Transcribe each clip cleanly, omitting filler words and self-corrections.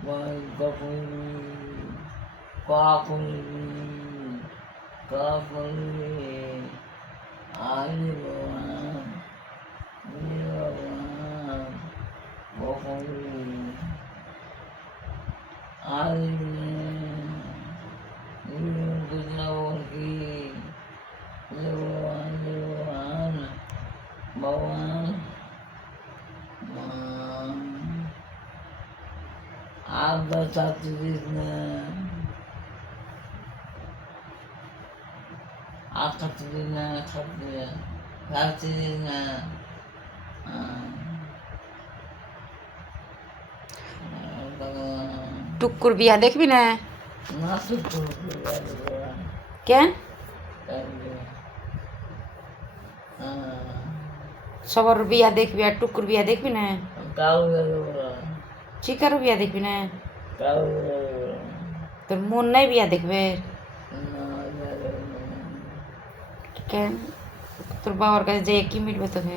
কখন কখন কখন আজ ভগবান ভগবান কখন আজ কৃষ্ণ কি ভগবান ভগবান ভগবান Abba Tatrisna Akatrina Katrina Katrina টুকুর বিয়া দেখবি না Nasıl কেন সবার বিয়া দেখবি আর টুকুর বিয়া দেখবি না চিকারও বিয়া দেখবি না তোর মন নাই বিয়া দেখবে কেন তোর বাবার কাছে যে কি মিটবে তোকে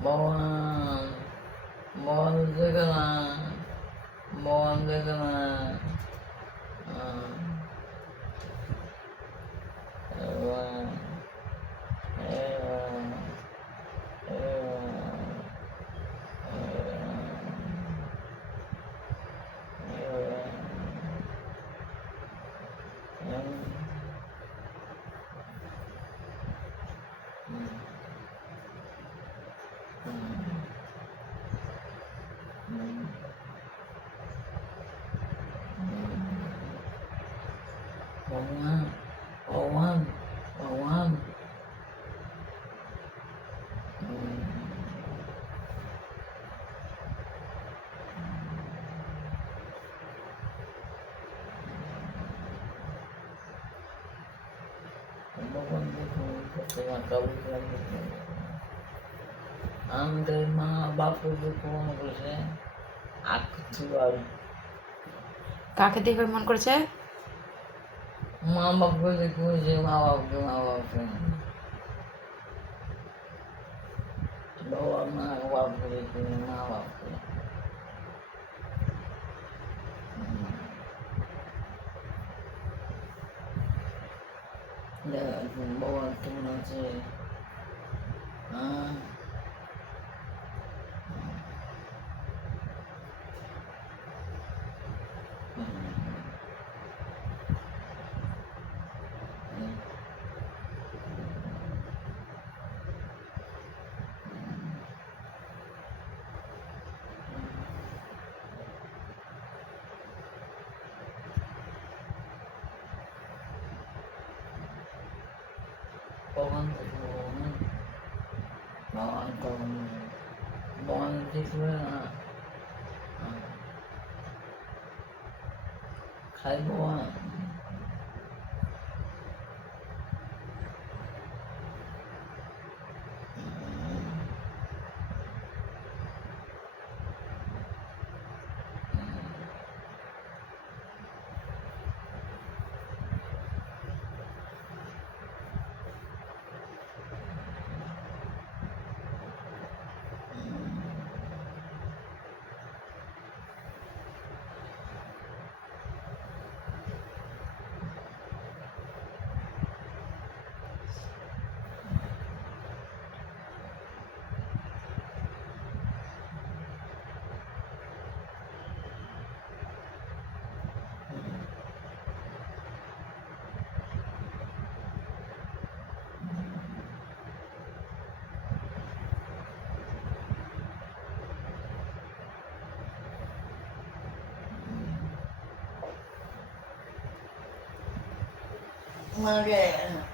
Mohon mohon segala mohon segala Bawang, bawang, bawang. Bawang itu ketika kau আমাদের মা বাপের কোন করেছে আর কাকে দেখে মন করেছে মা বাপকে দেখেছে মা বাপকে বাবা মা বাপকে দেখে মা বাপকে বাবা কেমন আছে হ্যাঁ Bawang itu khai bawang Okay.